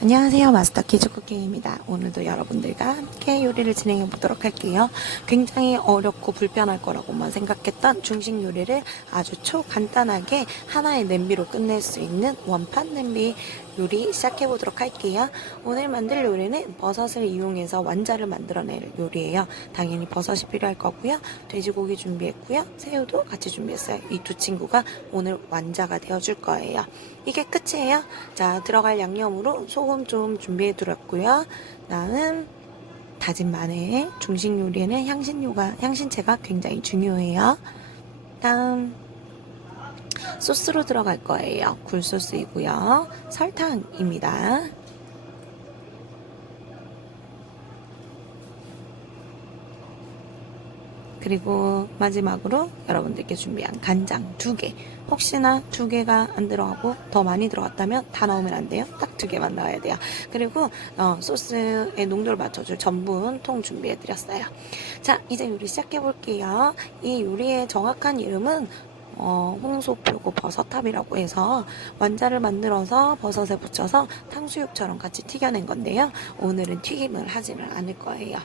안녕하세요. 마스터 키즈 쿠킹입니다. 오늘도 여러분들과 함께 요리를 진행해 보도록 할게요. 굉장히 어렵고 불편할 거라고만 생각했던 중식 요리를 아주 초간단하게 하나의 냄비로 끝낼 수 있는 원판 냄비 요리 시작해 보도록 할게요. 오늘 만들 요리는 버섯을 이용해서 완자를 만들어낼 요리예요. 당연히 버섯이 필요할 거고요. 돼지고기 준비했고요. 새우도 같이 준비했어요. 이 두 친구가 오늘 완자가 되어줄 거예요. 이게 끝이에요. 자, 들어갈 양념으로 소금 좀 준비해 두었고요. 다음 다진 마늘, 중식 요리에는 향신료가 향신채가 굉장히 중요해요. 다음 소스로 들어갈 거예요. 굴소스이고요. 설탕입니다. 그리고 마지막으로 여러분들께 준비한 간장 두 개. 혹시나 두 개가 안 들어가고 더 많이 들어갔다면 다 넣으면 안 돼요. 딱 두 개만 넣어야 돼요. 그리고 어, 소스의 농도를 맞춰줄 전분 통 준비해 드렸어요. 자, 이제 요리 시작해 볼게요. 이 요리의 정확한 이름은 어, 홍소표고 버섯탑이라고 해서 완자를 만들어서 버섯에 붙여서 탕수육처럼 같이 튀겨낸 건데요. 오늘은 튀김을 하지는 않을 거예요.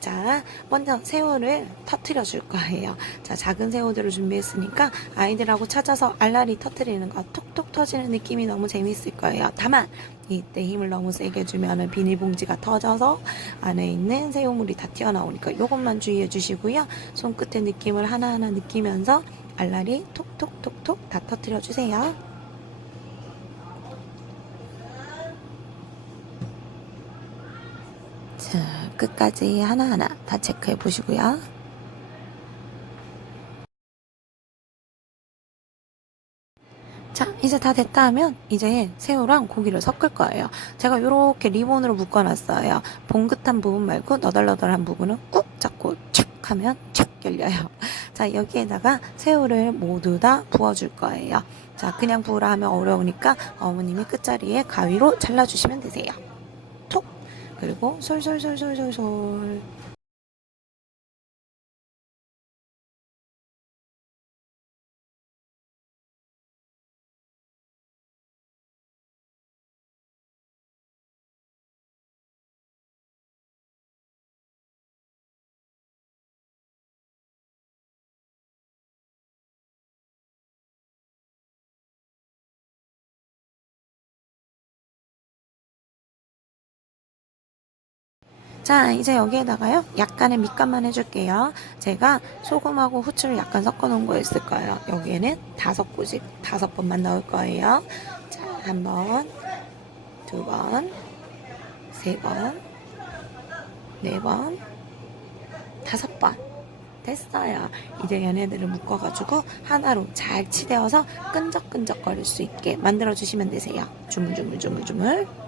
자, 먼저 새우를 터트려 줄 거예요. 자, 작은 새우들을 준비했으니까 아이들하고 찾아서 알알이 터트리는 거 톡톡 터지는 느낌이 너무 재밌을 거예요. 다만 이때 힘을 너무 세게 주면은 비닐봉지가 터져서 안에 있는 새우물이 다 튀어나오니까 이것만 주의해 주시고요. 손끝의 느낌을 하나하나 느끼면서 알알이 톡톡톡톡 다 터트려 주세요. 자, 끝까지 하나하나 다 체크해 보시고요. 자, 이제 다 됐다 하면 이제 새우랑 고기를 섞을 거예요. 제가 이렇게 리본으로 묶어놨어요. 봉긋한 부분 말고 너덜너덜한 부분은 꾹 잡고 촥 하면 촥 열려요. 자, 여기에다가 새우를 모두 다 부어줄 거예요. 자, 그냥 부으라 하면 어려우니까 어머님이 끝자리에 가위로 잘라주시면 되세요. 톡! 그리고 솔솔솔솔솔솔. 자, 이제 여기에다가요, 약간의 밑간만 해줄게요. 제가 소금하고 후추를 약간 섞어 놓은 거 있을 거예요. 여기에는 다섯 꼬집, 다섯 번만 넣을 거예요. 자, 한 번, 두 번, 세 번, 네 번, 다섯 번. 됐어요. 이제 얘네들을 묶어가지고 하나로 잘 치대어서 끈적끈적거릴 수 있게 만들어주시면 되세요. 주물주물주물주물.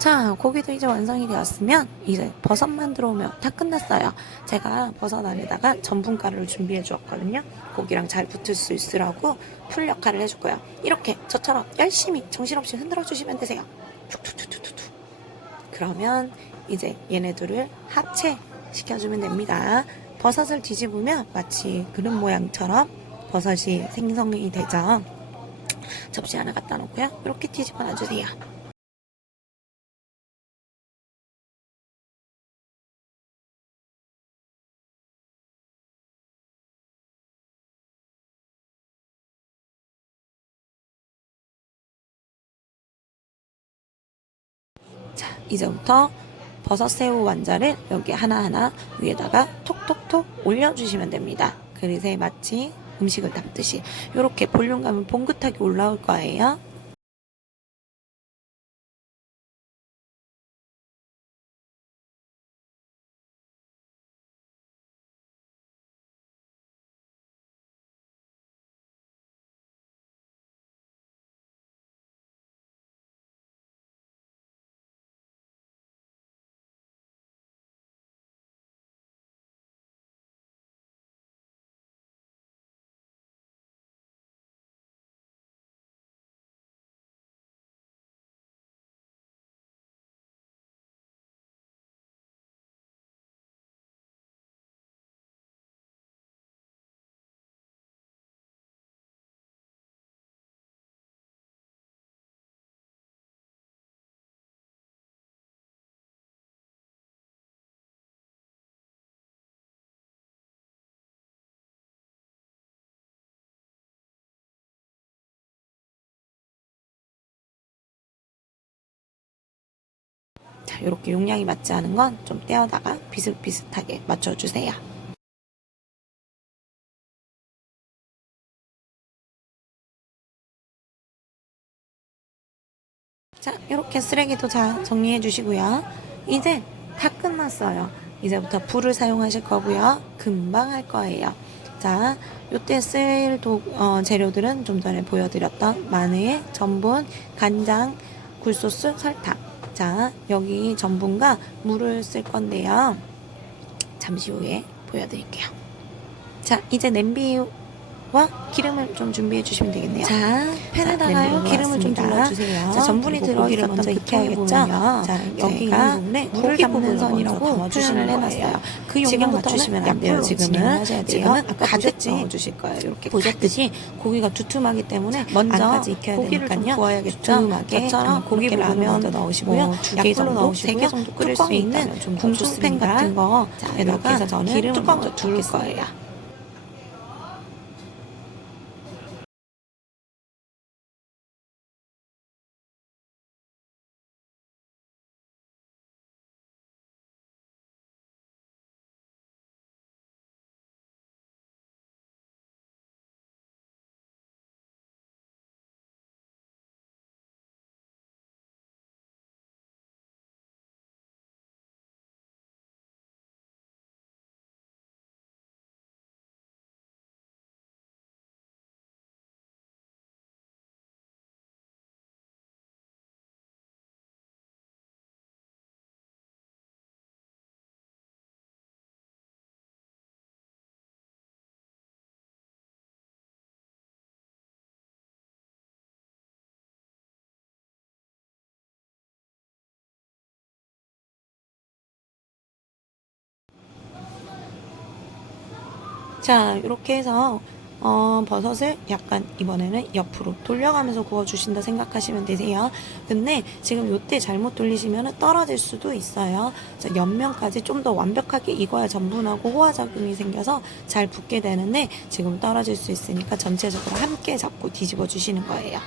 자, 고기도 이제 완성이 되었으면 이제 버섯만 들어오면 다 끝났어요. 제가 버섯 안에다가 전분가루를 준비해 주었거든요. 고기랑 잘 붙을 수 있으라고 풀 역할을 해줄 거예요. 이렇게 저처럼 열심히 정신없이 흔들어 주시면 되세요. 툭툭툭툭툭. 그러면 이제 얘네들을 합체 시켜주면 됩니다. 버섯을 뒤집으면 마치 그릇 모양처럼 버섯이 생성이 되죠. 접시 하나 갖다 놓고요. 이렇게 뒤집어 놔주세요. 이제부터 버섯 새우 완자를 여기 하나하나 위에다가 톡톡톡 올려주시면 됩니다. 그릇에 마치 음식을 담듯이 이렇게 볼륨감은 봉긋하게 올라올 거예요. 이렇게 용량이 맞지 않은 건 좀 떼어다가 비슷비슷하게 맞춰주세요. 자, 이렇게 쓰레기도 다 정리해 주시고요. 이제 다 끝났어요. 이제부터 불을 사용하실 거고요. 금방 할 거예요. 자, 요때 쓸 도, 어, 재료들은 좀 전에 보여드렸던 마늘, 전분, 간장, 굴소스, 설탕. 자, 여기 전분과 물을 쓸 건데요. 잠시 후에 보여드릴게요. 자, 이제 냄비 와 기름을 좀 준비해 주시면 되겠네요. 자, 팬에다가요 기름을 좀. 둘러주세요. 자, 전분이 들어있었던 먼저 그 익혀야겠죠? 자, 여기 제가 있는 부분에 물을 담는 선이라고 표현을. 해놨어요. 그 용량 맞추시면 안안 돼요. 지금은. 지금은 아까 가득? 넣어주실 거예요. 이렇게 보셨듯이 고기가 두툼하기 때문에 먼저 고기를 좀 되니까요. 구워야겠죠. 두툼하게 고기 라면 넣으시고요. 뭐 두개 정도, 넣으시고요. 세개 정도 끓일 수 있는 궁중팬. 같은 거 자, 에다가 이렇게 해서 저는 기름을 먼저 둘. 거예요. 자, 이렇게 해서 어, 버섯을 약간 이번에는 옆으로 돌려가면서 구워주신다 생각하시면 되세요. 근데 지금 요때 잘못 돌리시면 떨어질 수도 있어요. 자, 옆면까지 좀 더 완벽하게 익어야 전분하고 호화작용이 생겨서 잘 붙게 되는데 지금 떨어질 수 있으니까 전체적으로 함께 잡고 뒤집어 주시는 거예요.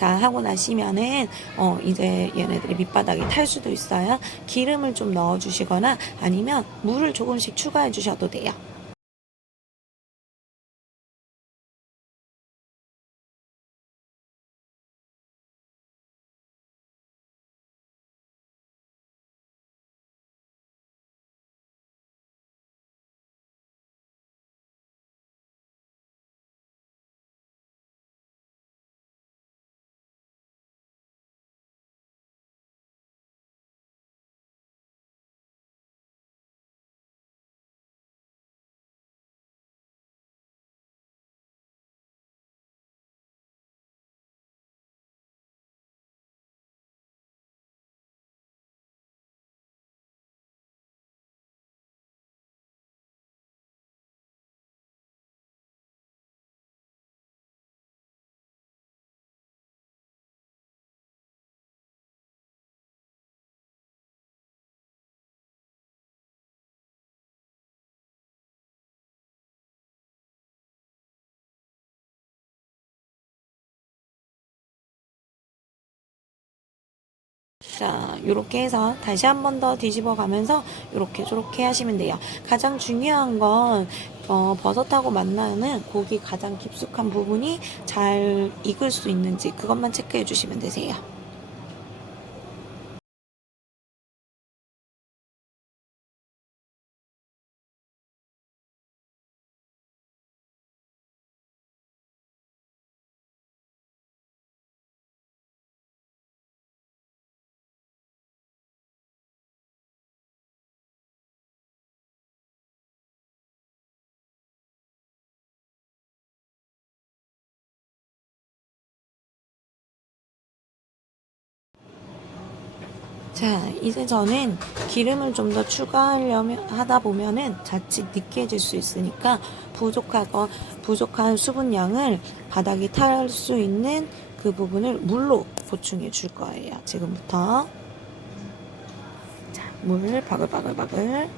자 하고 나시면은 어 이제 얘네들이 밑바닥이 탈 수도 있어요. 기름을 좀 넣어 주시거나 아니면 물을 조금씩 추가해 주셔도 돼요. 자, 이렇게 해서 다시 한 번 더 뒤집어 가면서 이렇게 저렇게 하시면 돼요. 가장 중요한 건 어, 버섯하고 만나는 고기 가장 깊숙한 부분이 잘 익을 수 있는지 그것만 체크해 주시면 되세요. 자, 이제 저는 기름을 좀 더 추가하려면 하다 보면은 자칫 느끼해질 수 있으니까 부족하거 부족한 수분량을 바닥이 탈 수 있는 그 부분을 물로 보충해 줄 거예요. 지금부터 자, 물 바글바글바글.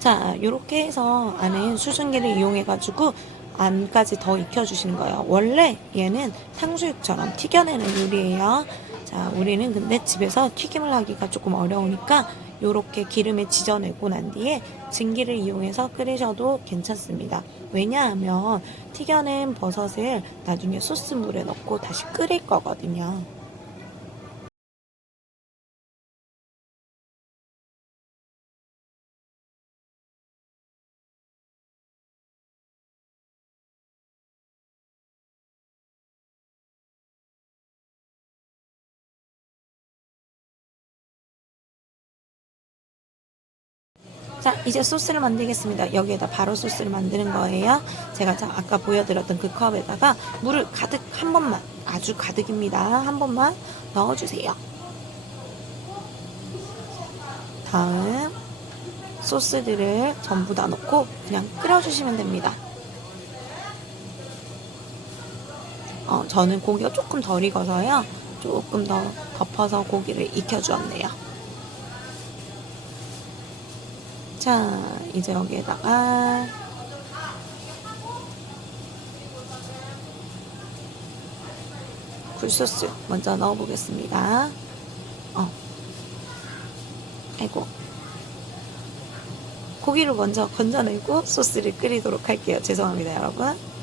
자, 이렇게 해서 안에 수증기를 이용해 가지고 안까지 더 익혀주시는 거예요. 원래 얘는 탕수육처럼 튀겨내는 요리예요. 자, 우리는 근데 집에서 튀김을 하기가 조금 어려우니까 이렇게 기름에 지져내고 난 뒤에 증기를 이용해서 끓이셔도 괜찮습니다. 왜냐하면 튀겨낸 버섯을 나중에 소스물에 넣고 다시 끓일 거거든요. 자, 이제 소스를 만들겠습니다. 여기에다 바로 소스를 만드는 거예요. 제가 자, 아까 보여드렸던 그 컵에다가 물을 가득 한 번만, 아주 가득입니다. 한 번만 넣어주세요. 다음 소스들을 전부 다 넣고 그냥 끓여주시면 됩니다. 어, 저는 고기가 조금 덜 익어서요. 조금 더 덮어서 고기를 익혀주었네요. 자, 이제 여기에다가 굴소스 먼저 넣어보겠습니다. 어. 아이고. 고기를 먼저 건져내고 소스를 끓이도록 할게요. 죄송합니다, 여러분.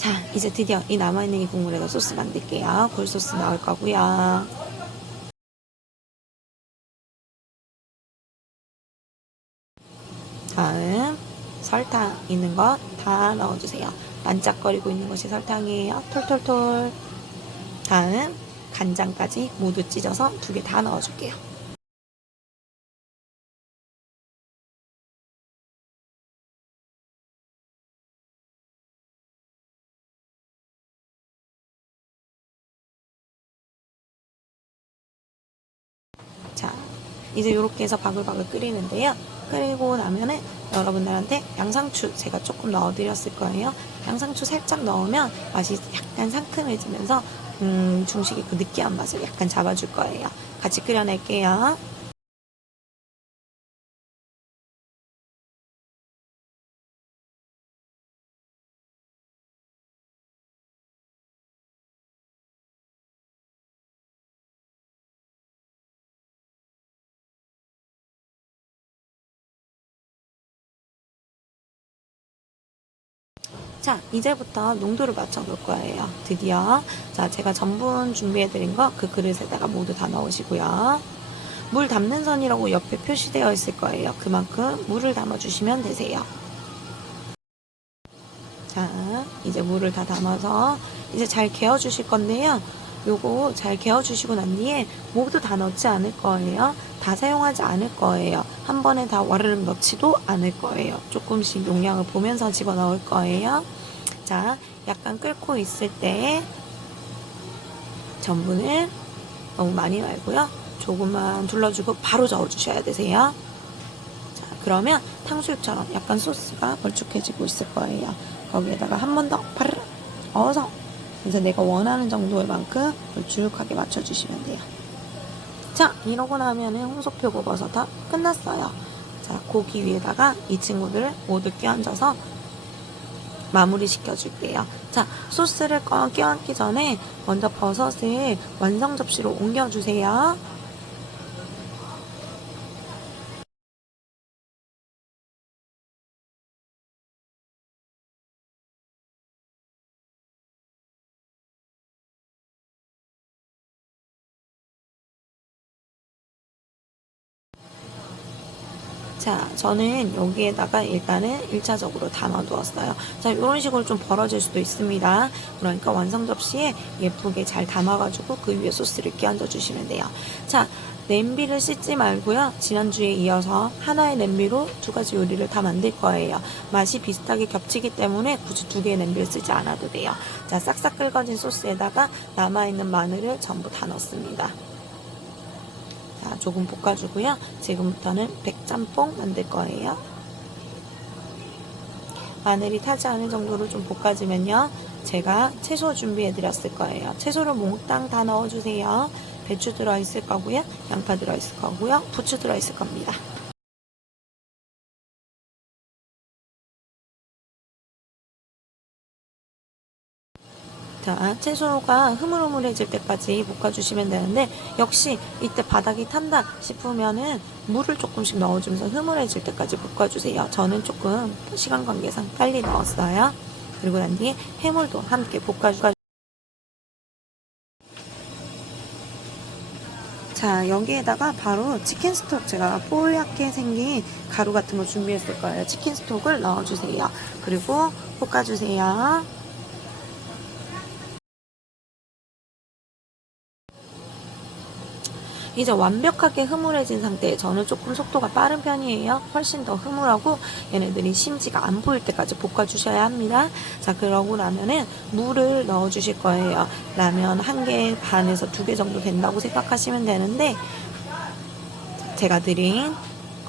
자, 이제 드디어 이 남아있는 이 국물에다 소스 만들게요. 굴소스 넣을 거고요. 다음 설탕 있는 거다 넣어주세요. 반짝거리고 있는 것이 설탕이에요. 톨톨톨. 다음 간장까지 모두 찢어서 두 개 다 넣어줄게요. 이제 이렇게 해서 바글바글 끓이는데요. 끓이고 나면은 여러분들한테 양상추 제가 조금 넣어드렸을 거예요. 양상추 살짝 넣으면 맛이 약간 상큼해지면서 음, 중식의 그 느끼한 맛을 약간 잡아줄 거예요. 같이 끓여낼게요. 자, 이제부터 농도를 맞춰 볼 거예요. 드디어. 자, 제가 전분 준비해 드린 거 그 그릇에다가 모두 다 넣으시고요. 물 담는 선이라고 옆에 표시되어 있을 거예요. 그만큼 물을 담아 주시면 되세요. 자, 이제 물을 다 담아서 이제 잘 개어 주실 건데요. 요거 잘 개어 주시고 난 뒤에 모두 다 넣지 않을 거예요. 다 사용하지 않을 거예요. 한 번에 다 와르륵 넣지도 않을 거예요. 조금씩 용량을 보면서 집어 넣을 거예요. 자, 약간 끓고 있을 때 전분을 너무 많이 말고요. 조금만 둘러주고 바로 저어주셔야 되세요. 자, 그러면 탕수육처럼 약간 소스가 걸쭉해지고 있을 거예요. 거기에다가 한 번더 파르르 어서 그래서 내가 원하는 정도의 만큼 걸쭉하게 맞춰주시면 돼요. 자, 이러고 나면은 홍소표 버섯 다 끝났어요. 자, 고기 위에다가 이 친구들을 모두 껴얹어서 마무리 시켜줄게요. 자, 소스를 꺼 껴얹기 전에 먼저 버섯을 완성 접시로 옮겨주세요. 자, 저는 여기에다가 일단은 1차적으로 담아두었어요. 자, 이런 식으로 좀 벌어질 수도 있습니다. 그러니까 완성 접시에 예쁘게 잘 담아가지고 그 위에 소스를 끼얹어 주시면 돼요. 자, 냄비를 씻지 말고요. 지난주에 이어서 하나의 냄비로 두 가지 요리를 다 만들 거예요. 맛이 비슷하게 겹치기 때문에 굳이 두 개의 냄비를 쓰지 않아도 돼요. 자, 싹싹 끓어진 소스에다가 남아있는 마늘을 전부 다 넣습니다. 자, 조금 볶아주고요. 지금부터는 백짬뽕 만들 거예요. 마늘이 타지 않을 정도로 좀 볶아주면요. 제가 채소 준비해 드렸을 거예요. 채소를 몽땅 다 넣어주세요. 배추 들어있을 거고요. 양파 들어있을 거고요. 부추 들어있을 겁니다. 자, 채소가 흐물흐물해질 때까지 볶아주시면 되는데 역시 이때 바닥이 탄다 싶으면은 물을 조금씩 넣어주면서 흐물해질 때까지 볶아주세요. 저는 조금 시간 관계상 빨리 넣었어요. 그리고 난 뒤에 해물도 함께 볶아주고 자 여기에다가 바로 치킨 스톡 제가 뽀얗게 생긴 가루 같은 거 준비했을 거예요. 치킨 스톡을 넣어주세요. 그리고 볶아주세요. 이제 완벽하게 흐물해진 상태에 저는 조금 속도가 빠른 편이에요. 훨씬 더 흐물하고 얘네들이 심지가 안 보일 때까지 볶아주셔야 합니다. 자 그러고 나면은 물을 넣어주실 거예요. 라면 한 개 반에서 두 개 정도 된다고 생각하시면 되는데 제가 드린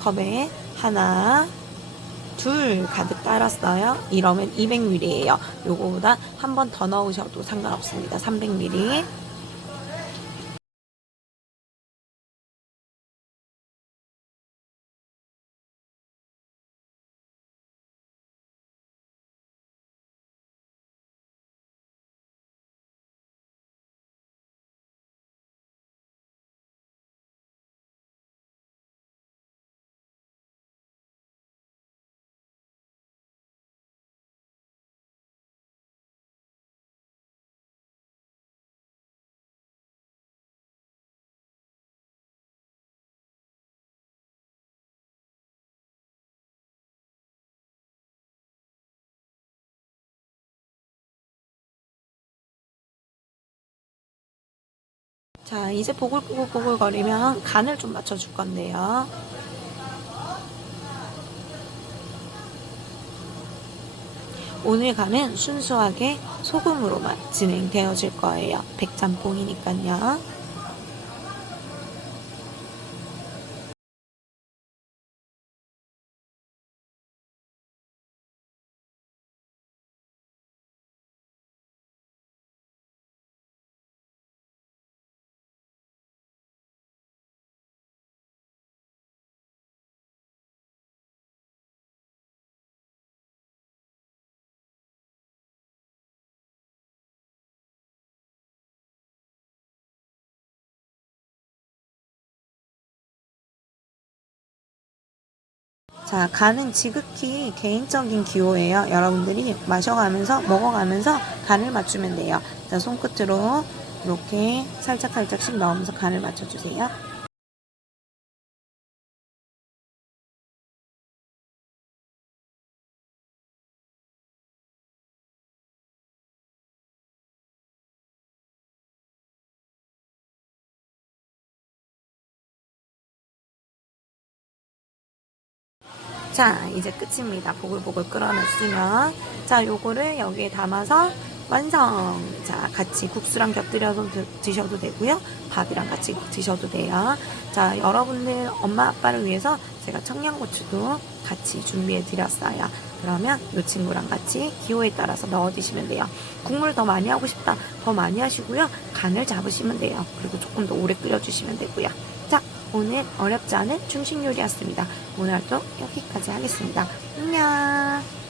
컵에 하나 둘 가득 따랐어요. 이러면 200ml예요. 요거보다 한 번 더 넣으셔도 상관없습니다. 300ml. 자, 이제 보글보글보글 거리면 간을 좀 맞춰줄 건데요. 오늘 간은 순수하게 소금으로만 진행되어질 거예요. 백짬뽕이니까요. 자, 간은 지극히 개인적인 기호예요. 여러분들이 마셔가면서, 먹어가면서 간을 맞추면 돼요. 자, 손끝으로 이렇게 살짝살짝씩 넣으면서 간을 맞춰주세요. 자, 이제 끝입니다. 보글보글 끓어냈으면. 자, 요거를 여기에 담아서 완성! 자, 같이 국수랑 곁들여서 드- 드셔도 되고요. 밥이랑 같이 드셔도 돼요. 자, 여러분들 엄마 아빠를 위해서 제가 청양고추도 같이 준비해 드렸어요. 그러면 이 친구랑 같이 기호에 따라서 넣어 드시면 돼요. 국물 더 많이 하고 싶다. 더 많이 하시고요. 간을 잡으시면 돼요. 그리고 조금 더 오래 끓여 주시면 되고요. 자, 오늘 어렵지 않은 중식 요리였습니다. 오늘도 여기까지 하겠습니다. 안녕!